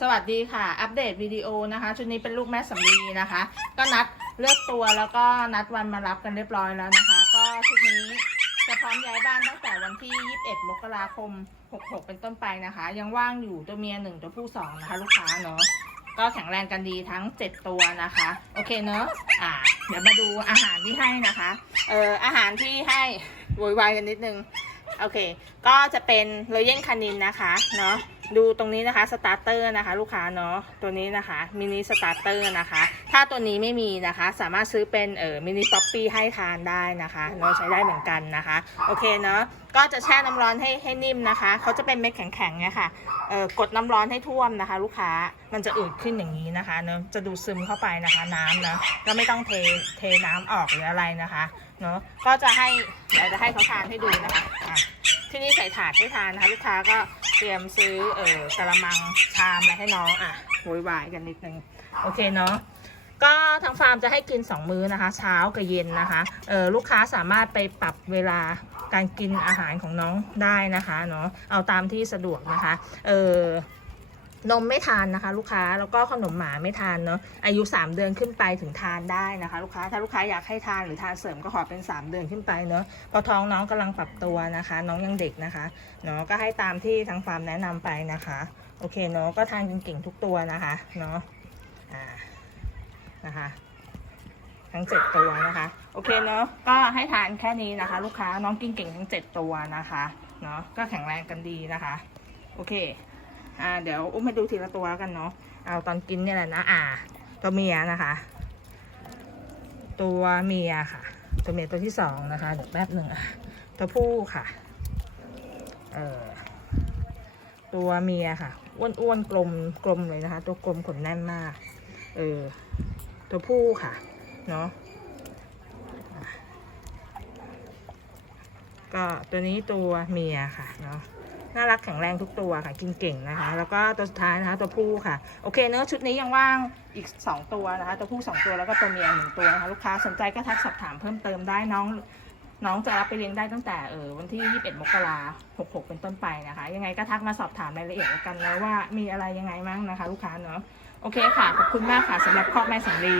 สวัสดีค่ะ อัปเดตวิดีโอนะคะ ชุดนี้เป็นลูกแม่สำลีนะคะ ก็นัดเลือกตัวแล้วก็นัดวันมารับกันเรียบร้อยแล้วนะคะ ก็ชุดนี้จะพร้อมย้ายบ้านตั้งแต่วันที่ 21 มกราคม 66 เป็นต้นไปนะคะ ยังว่างอยู่ตัวเมียหนึ่งตัวผู้สองนะคะ ลูกค้าเนาะก็แข็งแรงกันดีทั้ง 7 ตัวนะคะ โอเคเนอะอ่า เดี๋ยวมาดูอาหารที่ให้นะคะ เอ่ออาหารที่ให้โวยวายกันนิดนึง โอเค ก็จะเป็นโรเยนคานินนะคะ เนาะ ดูตรงนี้นะคะสตาร์เตอร์นะคะ ลูกค้าเนาะตัวนี้นะคะมินิสตาร์เตอร์นะคะ ถ้าตัวนี้ไม่มีนะคะ สามารถซื้อเป็นเอ่อมินิป๊อปปี้ให้ทานได้นะคะเนาะใช้ได้เหมือนกันนะคะ โอเคเนาะก็จะแช่น้ำร้อนให้ให้นิ่มนะคะเขาจะเป็นเม็ดแข็งๆเนี่ยค่ะเอ่อกดน้ำร้อนให้ท่วมนะคะ ลูกค้ามันจะอืดขึ้นอย่างนี้นะคะเนาะจะดูซึมเข้าไปนะคะน้ำนะก็ไม่ต้องเทเทน้ำออกหรืออะไรนะคะเนาะก็จะให้เดี๋ยวจะให้เขาทานให้ดูนะคะที่นี่ใส่ถาดให้ทานนะคะ ลูกค้าก็ รียมซื้อเออกระมังชามอะไรให้น้องอะโวยวายกันนิดนึงโอเคเนาะก็ทางฟาร์มจะให้กิน 2 มื้อนะคะ เช้ากับเย็นนะคะเออลูกค้าสามารถไปปรับเวลาการกินอาหารของน้องได้นะคะเนาะเอาตามที่สะดวกนะคะเออ นมไม่ทานนะคะ ลูกค้าแล้วก็ขนมหมาไม่ทานเนาะอายุ 3 เดือนขึ้นไปถึงทานได้นะคะ ลูกค้าถ้าลูกค้าอยากให้ทานหรือทานเสริมก็ขอเป็น 3 เดือนขึ้นไปเนาะพราะท้องน้องกำลังปรับตัวนะคะ น้องยังเด็กนะคะเนาะก็ให้ตามที่ทางฟาร์มแนะนำไปนะคะโอเคเนาะก็ทานเก่งๆทุกตัวนะคะเนาะอ่านะคะทั้ง 7 ตัวนะคะ โอเคเนาะก็ให้ทานแค่นี้นะคะ ลูกค้าน้องกินเก่งทั้ง 7 ตัวนะคะเนาะก็แข็งแรงกันดีนะคะ โอเค อ่าเดี๋ยวอุ้มให้ดูทีละตัวกันเนาะเอาตอนกินเนี่ยแหละนะอ่า ตัวเมียนะคะ ตัวเมียค่ะ ตัวเมียตัวที่สองนะคะเดี๋ยวแป๊บหนึ่งอะตัวผู้ค่ะเอ่อตัวเมียค่ะอ้วนอ้วนๆกลมกลมเลยนะคะ ตัวกลมขนแน่นมากเออตัวผู้ค่ะเนาะก็ตัวนี้ตัวเมียค่ะเนาะ น่ารักแข็งแรงทุกตัวค่ะ กินเก่งนะคะ แล้วก็ตัวสุดท้ายนะคะตัวผู้ค่ะ โอเคเนื้อะชุดนี้ยังว่างอีก 2 ตัวนะคะ ตัวผู้ 2 ตัวแล้วก็ตัวเมียหนึ่งตัวนะคะลูกค้าสนใจก็ทักสอบถามเพิ่มเติมได้น้องน้องจะรับไปเลี้ยงได้ตั้งแต่เออวันที่ 21 มกราคม 66 เป็นต้นไปนะคะ ยังไงก็ทักมาสอบถามรายละเอียดกันแล้วว่ามีอะไรยังไงมั่งนะคะ ลูกค้าเนาะโอเคค่ะ ขอบคุณมากค่ะสำหรับครอบแม่สังลี